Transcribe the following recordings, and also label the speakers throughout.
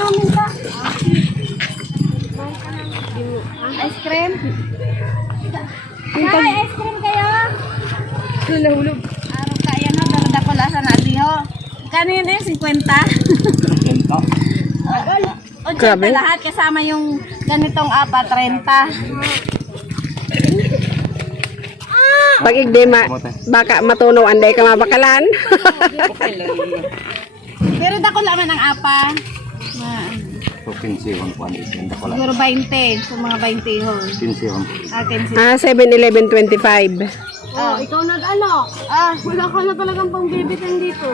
Speaker 1: namin ka. Ice cream? Ay, ice cream kayo?
Speaker 2: Hulog.
Speaker 1: Araw kaya no, darada ko lasa na diho. Kano yun eh, 50? O,
Speaker 3: Grabe.
Speaker 1: lahat kasama yung ganitong apa, 30.
Speaker 3: Pag igdi ma, baka matunaw anday ka mabakalan.
Speaker 1: Pero dako laman ang apa. Ma,
Speaker 4: So, 15 ang kuwan is ganda pala.
Speaker 1: siguro 20, so mga 20 hon.
Speaker 4: 15 ang
Speaker 1: Akin si
Speaker 3: ah, 7-Eleven 25.
Speaker 1: Oh,
Speaker 2: Ikaw nag-ano?
Speaker 1: ah,
Speaker 2: Wala ka na talagang pangbibitan dito.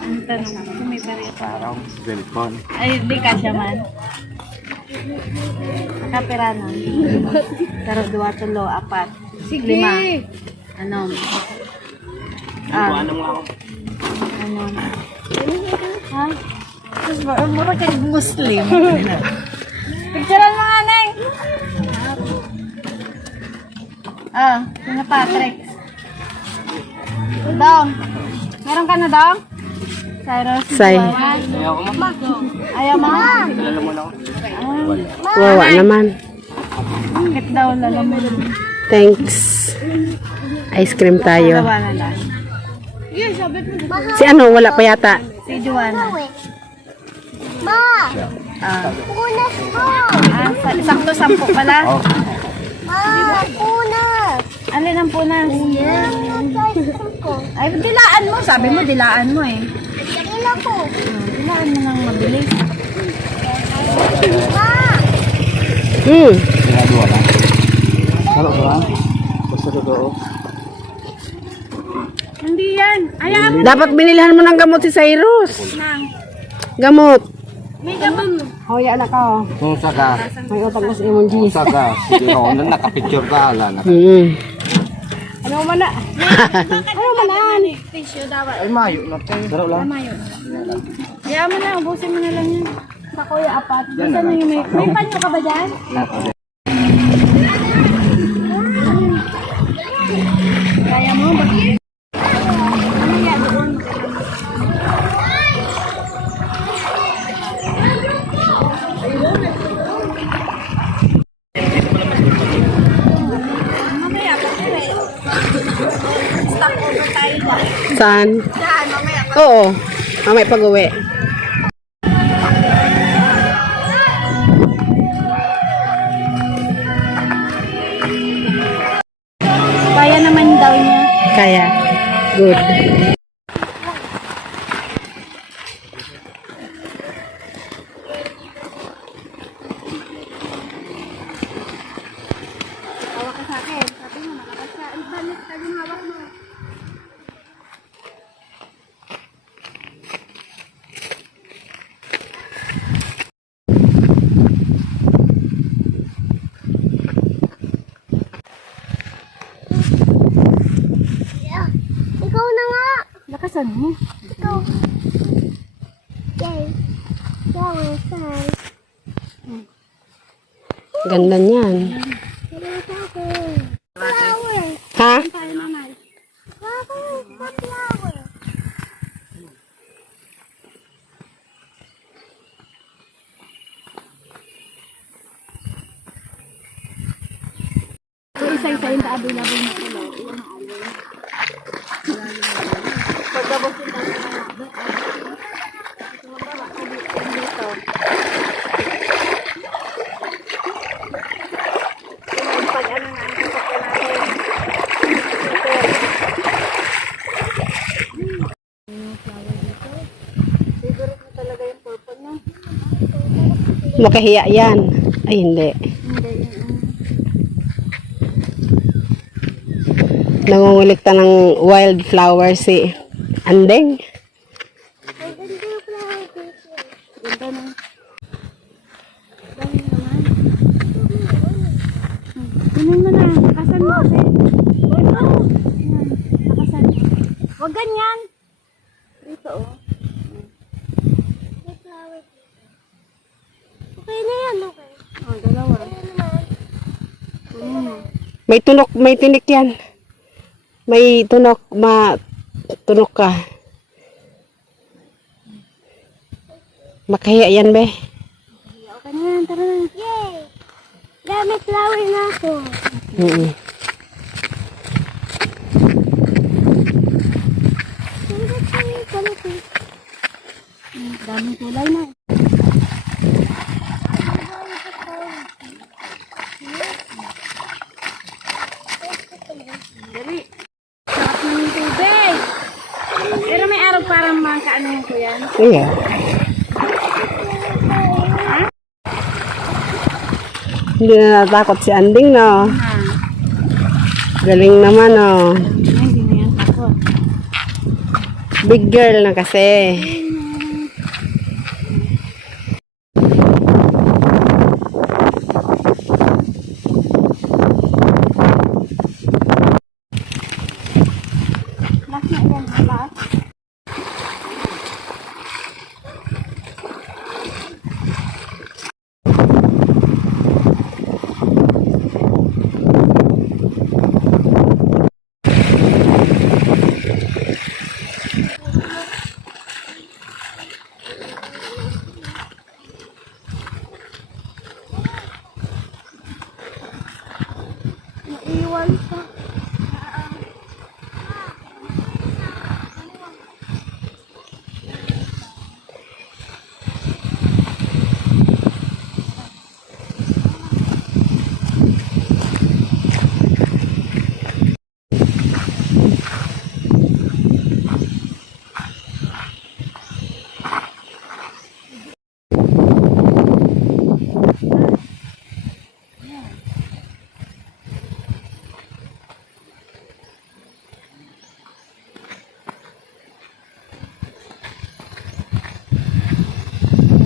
Speaker 1: ano tanong ako? Kung may bariya pa.
Speaker 4: araw. Welcome.
Speaker 1: Ay, di ka siya man. Kapira na. Pero dua, tulo, apat.
Speaker 2: Sige.
Speaker 1: Lima. Ano? Ah, ano? Ha? Tapos ba, mura kay Muslim. Picturean mo nga, Neng. Ah, sino Patrick? Dong. Meron ka na, Dong? Cyrus.
Speaker 3: Say.
Speaker 4: Ayaw ko ma.
Speaker 1: Ayaw mo?
Speaker 4: Kilala mo na ako.
Speaker 3: Wawa naman.
Speaker 1: Bakit daw lalaman?
Speaker 3: Thanks. Ice cream tayo.
Speaker 1: Gawa na lang.
Speaker 3: Si ano, wala pa yata.
Speaker 1: Si Joanna.
Speaker 2: Ma!
Speaker 1: Ah,
Speaker 2: Punas mo!
Speaker 1: ah sa, sakto sampu pala.
Speaker 4: Oh,
Speaker 2: Ma! Punas!
Speaker 1: Alin ang punas?
Speaker 2: Cream ko.
Speaker 1: Ay, dilaan mo. Sabi mo, dilaan mo eh.
Speaker 2: Ilan ko.
Speaker 1: Ah, Dilaan mo nang mabilis.
Speaker 2: Ma!
Speaker 3: Hmm.
Speaker 4: ginagawa lang. Kalo ba? Basta totoo.
Speaker 1: Yan. Ayaw mo
Speaker 3: Dapat binilhan mo ng gamot si Cyrus.
Speaker 1: nang.
Speaker 3: Gamot.
Speaker 1: May gaban.
Speaker 3: Hoy, anak ko.
Speaker 4: Kung saka,
Speaker 3: May utang ko sa imong
Speaker 4: kung
Speaker 3: G's.
Speaker 4: saka, sige ako na nakapicture ka, ala, naka.
Speaker 3: Hmm.
Speaker 1: Ano man na? Ano man na? Tissue dapat.
Speaker 4: Ay, mayo na tayo. Daro lang.
Speaker 1: Mayo. Ayaw mo na. Ubusin mo na lang yan. Sa kuya apat. Gusto mo yung may... May panyo ka ba dyan? Kaya mo? Bakit? Ano yan doon? Mamaya, pag-uwi. Stop over tayo
Speaker 3: Saan?
Speaker 1: Dyan, mamaya.
Speaker 3: Oo. Mamay pag-uwi.
Speaker 1: Kaya naman daw niya.
Speaker 3: Kaya. Good.
Speaker 1: Hawak ka sa akin. Sabi mo, nakakasya. Ang banit ka yung hawak mo.
Speaker 2: Ikaw na nga!
Speaker 1: Lakasan
Speaker 2: Ikaw! Yay!
Speaker 3: Ganda niyan.
Speaker 2: Flower. Flower.
Speaker 3: Ha?
Speaker 2: Flower. Flower.
Speaker 1: Isa-isa yung kaaboy-laboy na kulo. Pagkabot yung pag ano na ang sasakyan natin. Siguro ko talaga yung purple no?
Speaker 3: Makahiya yan. Ay, hindi. Nangungulikta ng wildflower si Andeng.
Speaker 2: May
Speaker 3: tunok, may tinik yan. May tunok, ma tunok ka. Makahiya yan, be.
Speaker 2: Makahiya ka na lang, tara lang. Yay! Gamit flower na ako.
Speaker 3: Mm
Speaker 1: -mm. Dami kulay na. Pero may araw parang mga kaano yan ko yan.
Speaker 3: Iya. Hindi na natakot si Anding, no?
Speaker 1: Ha.
Speaker 3: Galing naman, no?
Speaker 1: Ay, hindi na yan takot.
Speaker 3: Big girl na kasi.
Speaker 1: Last na yan, last.
Speaker 2: Naiwan pa.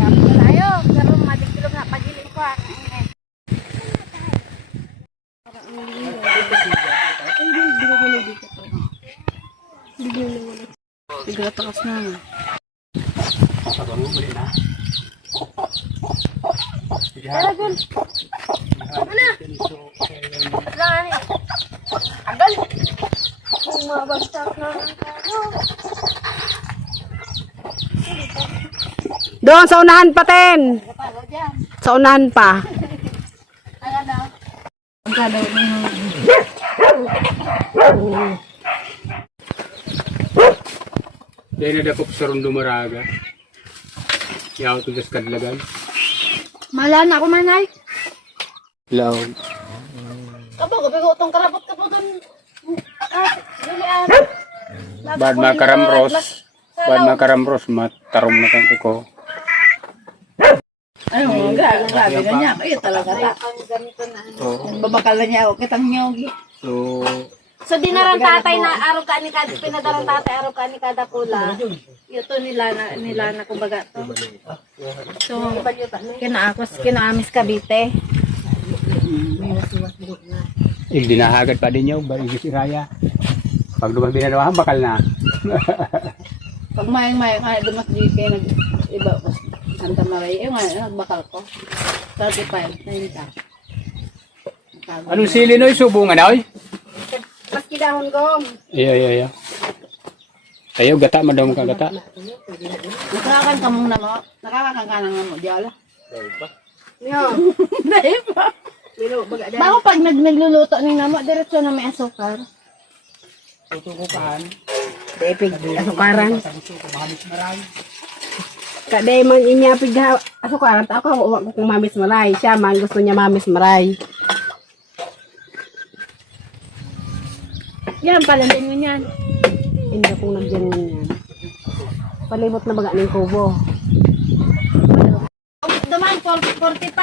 Speaker 1: Tayo, pero matigilog na pagiling ko ah. Siguro takas na.
Speaker 3: Doon, sa unahan pa, Ten. Sa unahan pa.
Speaker 5: Dahil nadakop sa rondo maraga. Yaw to das kadlagan.
Speaker 1: Mala na ako manay.
Speaker 5: Law.
Speaker 1: Kapo, gabi ko itong karabot ka po doon. Julian.
Speaker 5: Bad makaramros. Bad makaramros matarom na kang ko.
Speaker 6: Ano, grabe, grabe na niya. Kayo talaga ta. Babakal na niya ako. Kitang nyogi.
Speaker 5: So,
Speaker 1: So dinarang tatay na araw ka ni kada pinadarang tatay araw ka ni kada pula. Ito nila na nila na kumbaga to. So kinaakos kinaamis Cavite.
Speaker 5: il dinahagad pa din niyo ba si Raya. Pag dumabi na naman bakal na.
Speaker 6: Pag mayang-mayang kaya dumas di kayo nag iba ko Santa Maria. Eh, ngayon, nagbakal ko. 35, 90.
Speaker 5: Anong sili no subungan oy?
Speaker 1: Maski dahon gom.
Speaker 5: Iya iya iya. Ayo gata madam ka gata.
Speaker 6: Nakakakan ka mong namo. Nakakakan ka ng namo. Di ala.
Speaker 1: Yo.
Speaker 6: Dahil pa.
Speaker 1: Pero baga
Speaker 6: Bako pag nag nagluluto ng namo, diretso na may asukar.
Speaker 3: Depig, asukaran. Kaday man inya pigha asukaran ta ako wa ko kung mamis maray. Siya man gusto niya mamis maray.
Speaker 1: Yan pala din mo yan.
Speaker 3: Hindi akong nagyan yan. Palibot na baga ng kubo.
Speaker 1: Duman 45.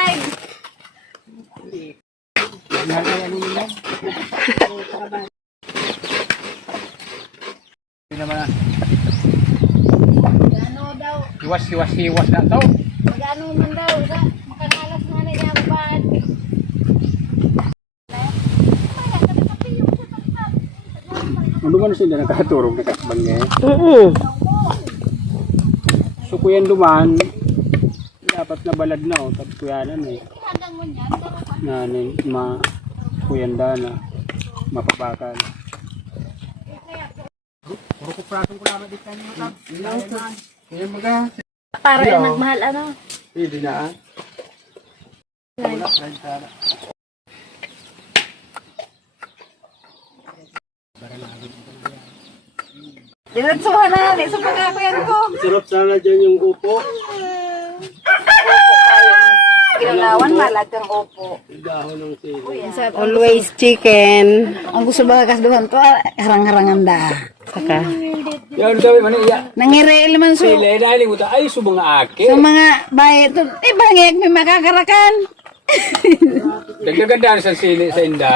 Speaker 5: Hindi naman na.
Speaker 1: Ano daw?
Speaker 5: Iwas iwas iwas na.
Speaker 1: Magano man daw sa makanalas nga na niya ba?
Speaker 5: Ano man sila nakaturog na kasbangge.
Speaker 3: Mm
Speaker 5: So kuyan duman dapat na balad na oh, tapos kuyanan eh. Na ma kuyanda na mapabakal. Puro ko prasong ko naman di kanyo. Kaya mga
Speaker 1: Para yung nagmahal ano.
Speaker 5: Hindi na ah.
Speaker 1: Diretsuhan na yan. Isa pa nga yan ko.
Speaker 5: Sarap sana dyan yung upo.
Speaker 1: Kinulawan malagang opo.
Speaker 5: Dahon ng sili.
Speaker 3: Always chicken.
Speaker 6: Ang gusto ba kasduhan to, harang-harangan da.
Speaker 3: Saka.
Speaker 5: Yan daw man iya.
Speaker 6: Nangireel man so.
Speaker 5: Sili dahil mo ay sa mga ake.
Speaker 6: Sa mga bahay to, eh bangyak may makakarakan.
Speaker 5: Dagdagan sa sili sa inda.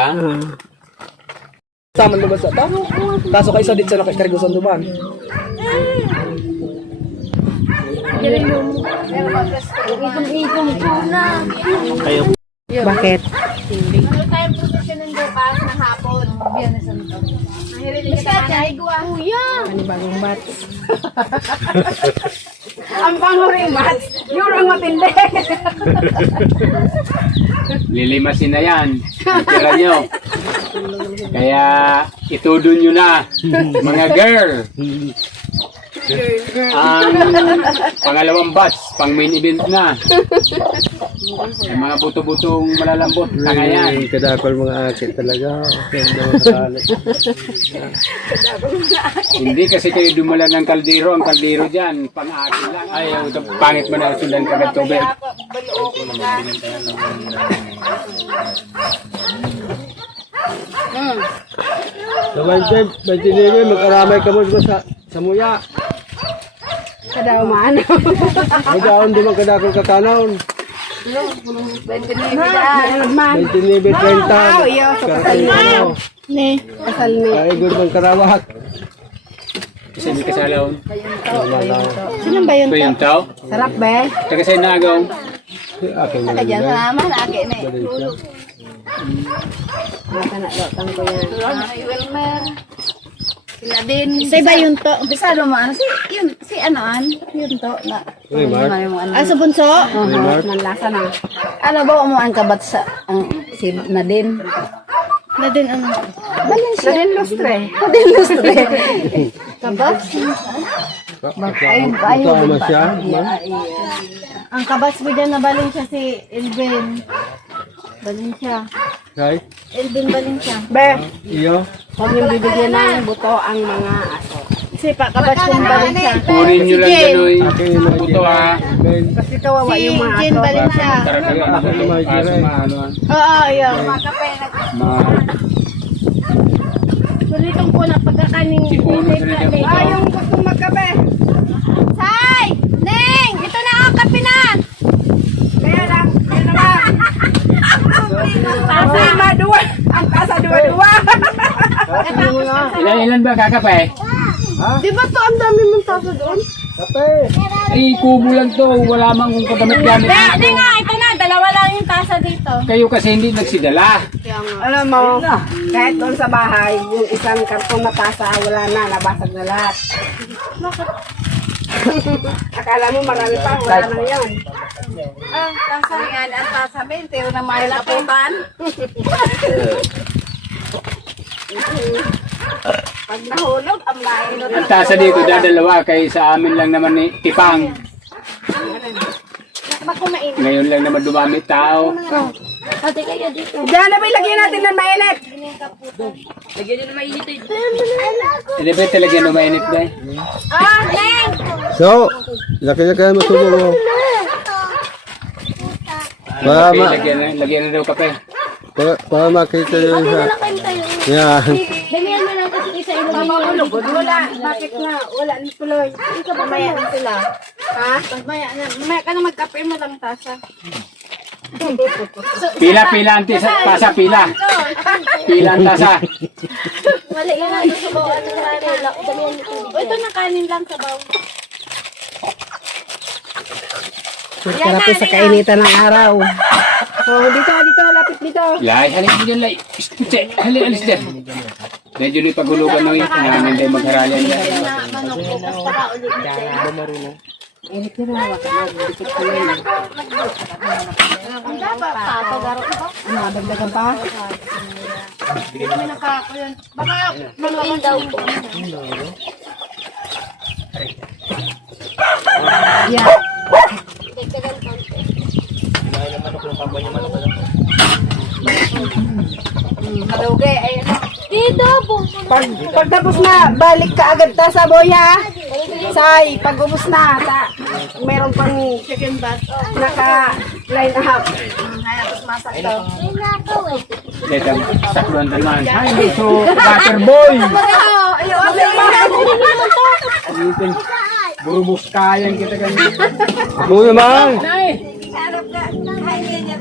Speaker 4: Sama naman sa ta. Kaso kayo sa dit sa duman.
Speaker 3: Bakit?
Speaker 1: Ano tayo posisyon ng bukas na hapon? Biyernes ang to. Mahirin ka na ay guwa. Kuya!
Speaker 3: Panibagong bats. ang panguring bats. Yun ang matindi.
Speaker 5: Lilimasin na yan. Tira nyo. Kaya itudo nyo na. Mga girl. Ang pangalawang batch, pang main event na. Yung mga buto-butong malalambot, tanga yan.
Speaker 4: Kadakol mga akit talaga.
Speaker 5: Hindi kasi kayo dumala ng kaldero. Ang kaldero dyan, pang-akin lang. Ayaw, ito, pangit mo na sundan kagad tubig.
Speaker 4: Sa Wednesday, 29, mag-aramay ka mo sa sa muya.
Speaker 3: Kada umaan.
Speaker 4: Mag-aon din ang kadakol kakanon.
Speaker 3: Man.
Speaker 4: 29, 30.
Speaker 3: Wow, iyo. Sa kasal ano.
Speaker 6: Ni.
Speaker 3: Kasal ni.
Speaker 4: Kaigod ng karawak.
Speaker 5: Kasi may kasalaon.
Speaker 6: Sino ba yun?
Speaker 5: Tao.
Speaker 3: Sarap be.
Speaker 5: Taga sa nagaw.
Speaker 4: Akin na
Speaker 6: Diyan sa naman, agi ni.
Speaker 3: Mata na lotang ko yan.
Speaker 6: Wilmer. Sila din. Sa iba yun to. Bisado mo ano? Si, yun, si ano an? Yun to. Na,
Speaker 4: Uy, Mark.
Speaker 6: ah, sa bunso?
Speaker 3: Uh-huh. Nanlasa na.
Speaker 6: Ano ba mo ang kabat sa ang si Nadine? Nadine ano? Balin siya.
Speaker 3: Nadin lustre.
Speaker 6: Nadine lustre. kabat? Ay, ay,
Speaker 4: Tama siya. ma'am.
Speaker 6: ang kabats mo dyan na balin siya si Elvin. Balin siya.
Speaker 4: Right?
Speaker 6: Elvin balin siya.
Speaker 3: Be.
Speaker 4: Iyo.
Speaker 3: Huwag yung bibigyan ng buto ang mga aso.
Speaker 6: Si pa kabats kong balin siya.
Speaker 5: Kunin nyo lang
Speaker 4: na
Speaker 5: Puto ha.
Speaker 4: Ben.
Speaker 3: Kasi kawawa
Speaker 6: Si
Speaker 3: yung mga aso.
Speaker 5: na kayo. Kaso maano.
Speaker 6: Oo, yun.
Speaker 5: Mga
Speaker 3: Sulitung po na pagkakaning
Speaker 5: si Puno sa nito.
Speaker 3: Ah, yung gustong magkape.
Speaker 1: Say! Ning! Ito na ang kape na!
Speaker 3: Kaya lang, kaya naman. Kasi madua. Ang kasa dua-dua.
Speaker 5: Ilan, ilan ba kakape?
Speaker 3: Di ba to ang dami mong tasa doon?
Speaker 5: Ay, kubo lang to. Wala mang kung kagamit-gamit.
Speaker 1: Hindi nga, ito na. Dalawa lang yung tasa dito.
Speaker 5: Kayo kasi hindi nagsidala.
Speaker 3: Alam mo, kahit doon sa bahay, yung isang karton na tasa, wala na, nabasag na lahat. Akala mo marami pa, wala na yun.
Speaker 1: Ah, tasa nga. Ang tasa, 20. Yung na mahal aputan.
Speaker 3: Pag nahulog, ang lain.
Speaker 5: Ang tasa dito, dadalawa. Kay sa amin lang naman ni Tipang. Ngayon lang naman dumami tao.
Speaker 3: Diyan na ba ilagyan natin ng mainit?
Speaker 5: Hindi ba talaga na mainit ba?
Speaker 1: Ah, Ning!
Speaker 4: So, laki na kayo masubo mo. Para, ma
Speaker 5: lagyan na, lagyan na daw kape.
Speaker 4: para, para makita yun sa... Yan.
Speaker 1: Damihan mo lang kasi isa ilo.
Speaker 3: Mahulog, wala. Bakit nga? Wala ni tuloy.
Speaker 1: Ikaw ba maya na sila?
Speaker 3: Ha?
Speaker 1: Maya na. Maya ka na magkape mo lang tasa.
Speaker 5: Pila, pila ang tisa, tasa, pila. Pila ang tasa.
Speaker 1: Wala yung mo tubig. O, ito na kanin lang sa bawah.
Speaker 3: Magkarapi sa kainitan ng araw. Oh, dito, dito, lapit dito.
Speaker 5: Lay, halika mo dyan, lay. Che, halika, alis dyan. Medyo ni pagulugan ng ito namin dahil magharalian dyan.
Speaker 1: Manok ko. Basta ka ulit.
Speaker 3: Init na rin, waka na, dikit ko yun.
Speaker 1: Ang dapat. Tato, garo ko.
Speaker 3: Ano, dagdagan pa?
Speaker 1: Baka maluin daw po.
Speaker 3: Yeah.
Speaker 6: Kalugi, ay ano.
Speaker 2: Dito po.
Speaker 3: Pag, pagtapos na, balik ka agad ta sa boya. Say, pag ubos na, ta, meron pang
Speaker 6: Chicken bath.
Speaker 3: naka line up.
Speaker 6: Kaya tapos masak daw.
Speaker 5: Dito, sakluan naman. Hindi. So, water boy. Itin. Burubos kayan kita ganyan. Oo naman.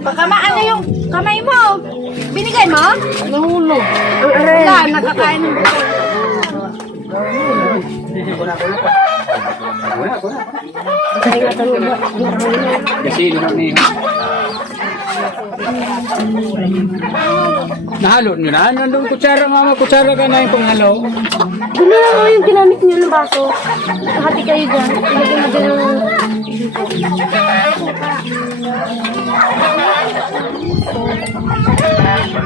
Speaker 1: Baka maano yung kamay mo. Binigay mo?
Speaker 3: Nahulog.
Speaker 1: Wala, nakakain ng buko.
Speaker 5: Kasi niya. Nahalo nyo na? Nandun kutsara mama, kutsara ka na yung panghalo.
Speaker 2: Doon na lang yung ginamit niyo ng baso. Hati kayo dyan. Ilagay mo dyan ng...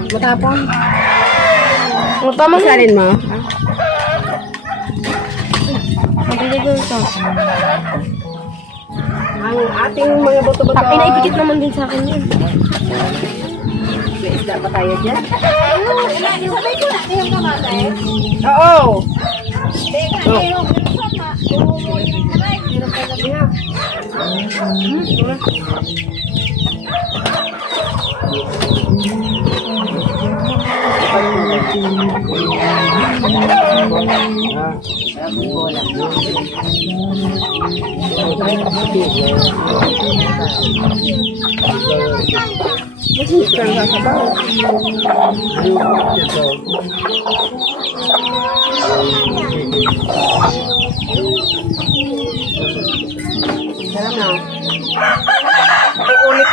Speaker 3: Matapang.
Speaker 2: Matama mo.
Speaker 3: Salin mo.
Speaker 2: Magiging ko ito.
Speaker 3: Ang ating mga boto-boto.
Speaker 2: Pinaipikit naman din sa akin yun.
Speaker 3: May isda pa tayo dyan.
Speaker 1: Sabay ko na yung kamatay.
Speaker 3: Oo. Alam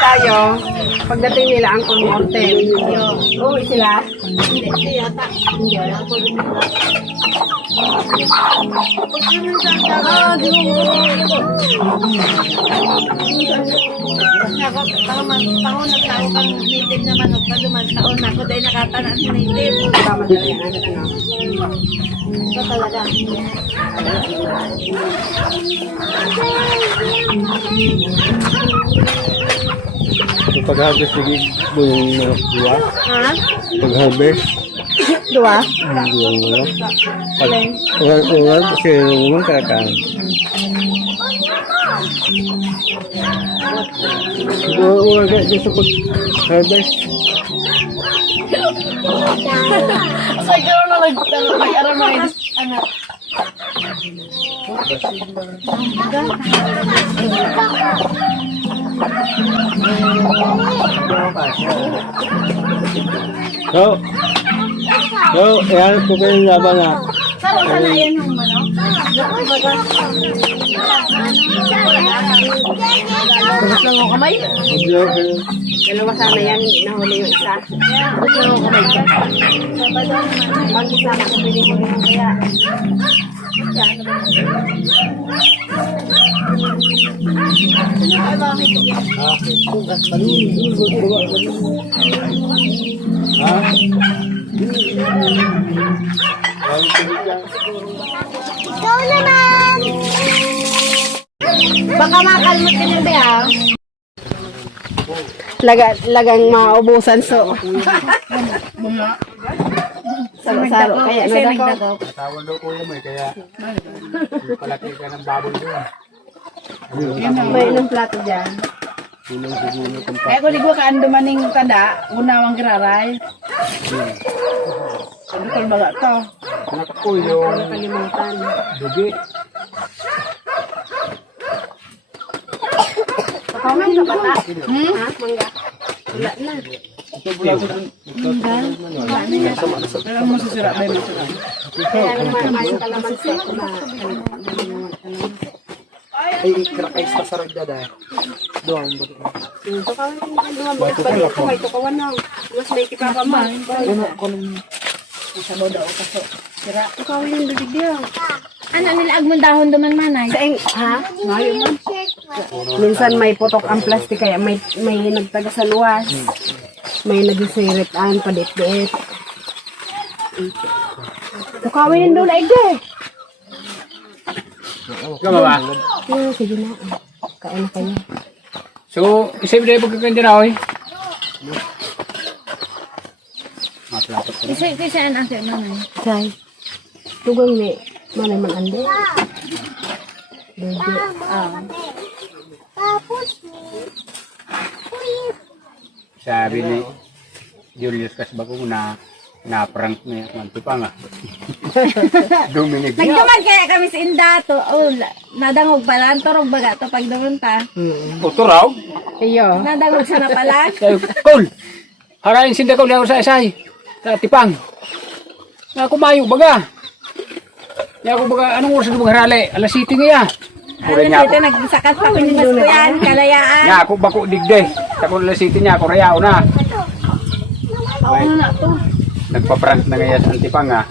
Speaker 3: tayo. Pagdating nila ang kumorte. Oo, sila.
Speaker 6: Ako, taon taon na tao kang native na manok na ako dahil nakatanan sa native.
Speaker 3: Tama na yan. Ano na?
Speaker 6: Ito talaga.
Speaker 5: Pag-harvest lagi mo yung manok dua.
Speaker 3: Ha?
Speaker 5: Pag-harvest,
Speaker 3: Dua?
Speaker 5: hindi yung manok. Pag-uwan, kasi yung umang karakaan. Uwan ka dito sa pag-harvest.
Speaker 6: Siguro na nag-aram na ano.
Speaker 5: So, so, ayan po kayo laban na.
Speaker 6: Na manok? Tapos lang ako kamay.
Speaker 3: Dalawa sana yan. Hindi nahuli yung isa.
Speaker 6: Tapos lang ako kamay.
Speaker 3: Pag isa, makapili ko rin kaya.
Speaker 2: Ikaw naman!
Speaker 6: Baka makalmot ka niyan, Bea.
Speaker 3: Laga, lagang maubusan so. Salo-salo. Kaya ano ko?
Speaker 6: nagdagaw.
Speaker 5: Tawag daw ko yun eh, kaya palaki ka ng baboy doon.
Speaker 3: May ilang plato dyan.
Speaker 6: Kaya ko ligo ka ando maning tada, unawang giraray. Sabi ko baga to.
Speaker 5: Anak ko yung
Speaker 3: Kalimutan.
Speaker 5: dugi.
Speaker 3: Pakawan ka bata. Hmm? Ha? Mangga. Wala na.
Speaker 6: Pero mo susira ba mo susira.
Speaker 3: Kaya naman may kalamansi na.
Speaker 4: Ay, krakay sa sarag dada. Doon, bato.
Speaker 3: Hmm, Pakawan ka naman. Lumabas ba dito? May tukawan na. Mas may kipapaman.
Speaker 6: Sabaw daw kaso. Sira.
Speaker 3: Tukawan yung bibig niya.
Speaker 1: Ano nilaag mo dahon duman manay?
Speaker 3: Sa ing, ha? Minsan may putok ang plastic kaya may may nagtaga sa luwas. May nagsirit an padit-dit. Tukawin yung doon ay de.
Speaker 5: Gama ba?
Speaker 3: Hmm, sige na.
Speaker 2: Kain na kayo.
Speaker 5: So, isa ba tayo pagkakanda na, oy? Mga plato ko.
Speaker 1: Isa isa ang akin naman.
Speaker 2: Say. Tugang ni. Manay man ande. Bebe.
Speaker 5: Sabi ni Julius Kasbago na na-prank na yung pa nga. Dominic.
Speaker 1: Nagdaman kaya kami sa Indato. Oh, nadangog pala. Ang turog baga to pag dumunta.
Speaker 5: Puto raw.
Speaker 3: Iyo.
Speaker 1: Nadangog siya na pala.
Speaker 5: Kol! Harayin sinda ko lang sa isay. Sa tipang. Nga kumayo baga. Nga ko baga, anong oras na magharali? Alas 7 nga ya. Pura
Speaker 1: Ano
Speaker 5: niya ako.
Speaker 1: nagsakat pa ko ni Mas Kuyan, kalayaan.
Speaker 5: Nga ako bako digde. Sa kung alas 7 niya, ako rayao na.
Speaker 6: Ako na na to.
Speaker 5: Nagpa-prank na ngayon sa antipang nga.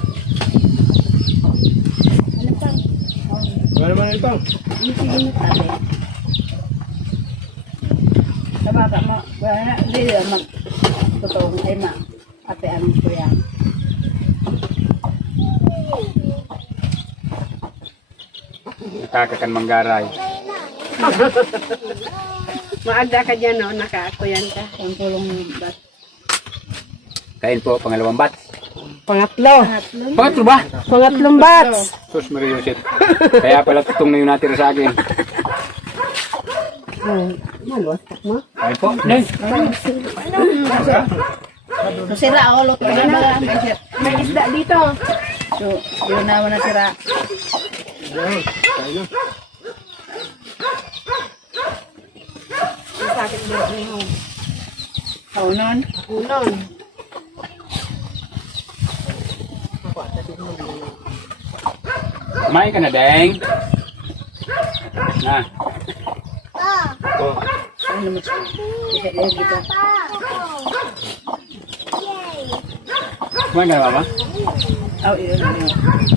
Speaker 6: Sa bata mo, wala, hindi yan mag, totoong ay ma, ate ang ko yan.
Speaker 5: Nakakakan manggaray.
Speaker 3: Maagda ka dyan, no? Nakakuyan ka.
Speaker 6: Ang tulong bat.
Speaker 5: Kain po, pangalawang bat.
Speaker 3: Pangatlo.
Speaker 5: Pangatlo ba?
Speaker 3: Pangatlong bats.
Speaker 5: Sus, Maria Joseph. Kaya pala tutong na yun natin sa akin. Kain po. Nay.
Speaker 6: Sira ako, luto na ba? May
Speaker 3: isda dito.
Speaker 6: So, yun naman na sira. Kaunon.
Speaker 3: Unon.
Speaker 5: Kumain ka na, Deng. Na. Oh.
Speaker 6: Ano mo? Kasi lagi ka.
Speaker 5: Kumain ka na, Mama?
Speaker 6: Oh, yun, yun.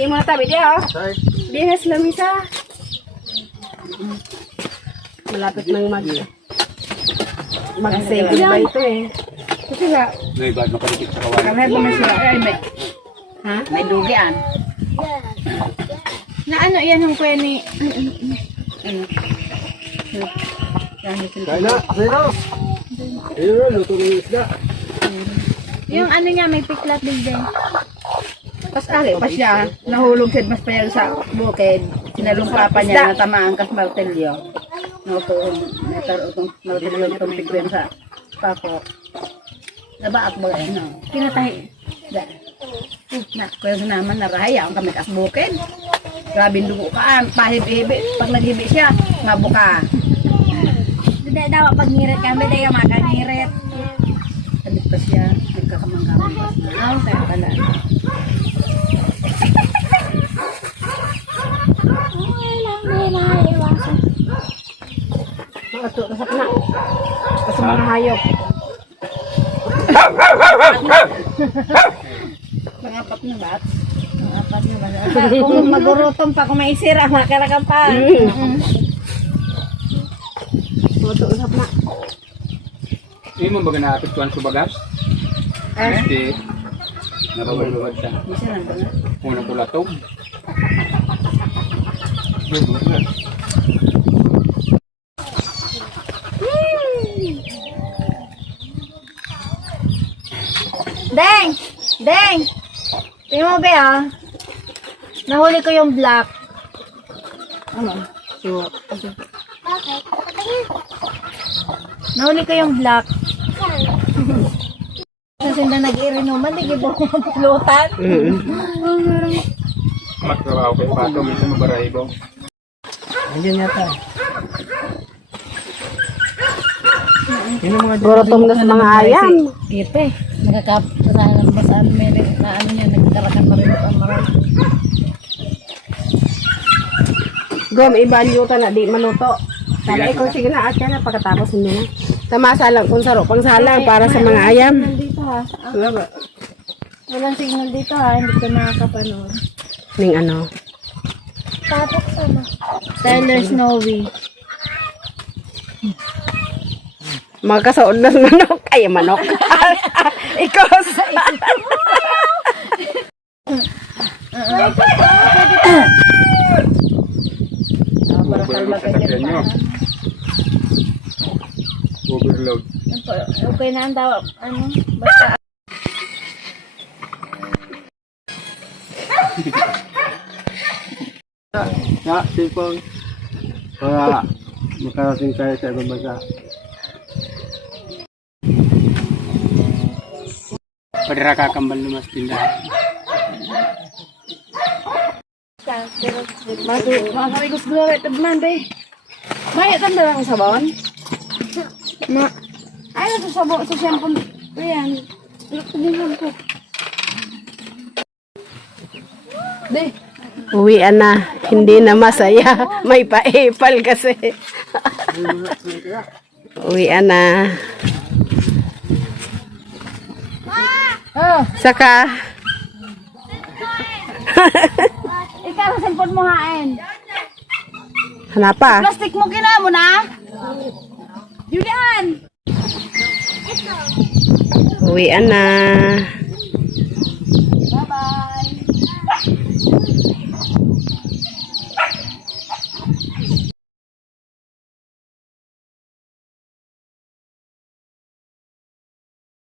Speaker 3: Hindi mo na tabi di, oh. Dinas lamisa. Malapit nang mag... Mag-say goodbye ito eh. Kasi nga,
Speaker 5: May bad makalikit sa kawan.
Speaker 6: Kami may sira. Ay, may,
Speaker 3: ha?
Speaker 6: may dugian.
Speaker 1: Na ano, yan yung kuya ni...
Speaker 6: Ano? Sila.
Speaker 4: Kain na, na. Ayun na, luto ng isda.
Speaker 1: Yung ano niya, may piklat din din.
Speaker 6: Tapos ali pa siya, nahulog siya mas payag sa bukid. Sinalumpa pa niya, natamaan kas martelyo. Nauto, nataro itong martelyo itong pikwen sa pako. Nabaak ba eh, no?
Speaker 1: Pinatay.
Speaker 6: Da. Na, sa naman naraya ang kami kas bukid. Grabe dugo ka, pahib-hibi. Pag naghibi siya, mabuka.
Speaker 1: Hindi daw, pag ngirit kami, dayo makangirit.
Speaker 6: Sabit pa siya, nagkakamang-kamang.
Speaker 1: Ah, okay pala.
Speaker 3: Maato, kasak na. Kasi mga hayop.
Speaker 6: Pangapat na bat.
Speaker 1: Apat na ba? Kung magurutom pa, kung may isira, makarakan pa.
Speaker 3: Maato, kasak na.
Speaker 5: Hindi mo baga naapektuhan sa bagas? Hindi. Nababad-babad siya. Unang kulatog.
Speaker 1: Deng! Deng! Tingnan mo ba ah? Nahuli ko yung black.
Speaker 6: Ano? So,
Speaker 1: Nahuli ko yung black. Kasi na nag-iinuman, nag-ibong yung pulutan.
Speaker 5: Magtrabaho kayo pato, minsan mabarahibo.
Speaker 3: Gurutom na sa mga ayam.
Speaker 6: Ito eh. Nakakapasalanan ba sa amin? Na ano niya, nagkarakan pa rin ang mga
Speaker 3: Gom, ibalyo ka na, di maluto. Sabi ko, sige na, at yan na, pagkatapos hindi na. Tamasa lang kung saro, pang salang para sa mga ayam.
Speaker 1: Ha. Walang signal dito ha, hindi ko nakakapanood.
Speaker 3: Ning ano.
Speaker 1: Tapos sama. Tyler Snowy.
Speaker 3: Mga kasaod na manok. Ay, manok. Ikos.
Speaker 5: Overload.
Speaker 1: Okay na ang daw. Ano? Basta
Speaker 4: Ya, sipong. Para makarating tayo sa ibang bansa.
Speaker 5: Padara kakambal lumas tindahan.
Speaker 6: Mga kamigos gulawe, tabman, be. Maya, tanda lang sa sabon.
Speaker 2: Ma, ay, ito sa, bo- sa shampoo. Ayan. Ito din shampoo.
Speaker 6: Be,
Speaker 3: Uwian na. Hindi na masaya. May paipal kasi. Uwian na.
Speaker 6: oh,
Speaker 3: Saka,
Speaker 2: Ikaw, sa cellphone mo hain.
Speaker 3: hanapa.
Speaker 2: Plastic mo kina mo na. Julian!
Speaker 3: Uwian na. Bye-bye.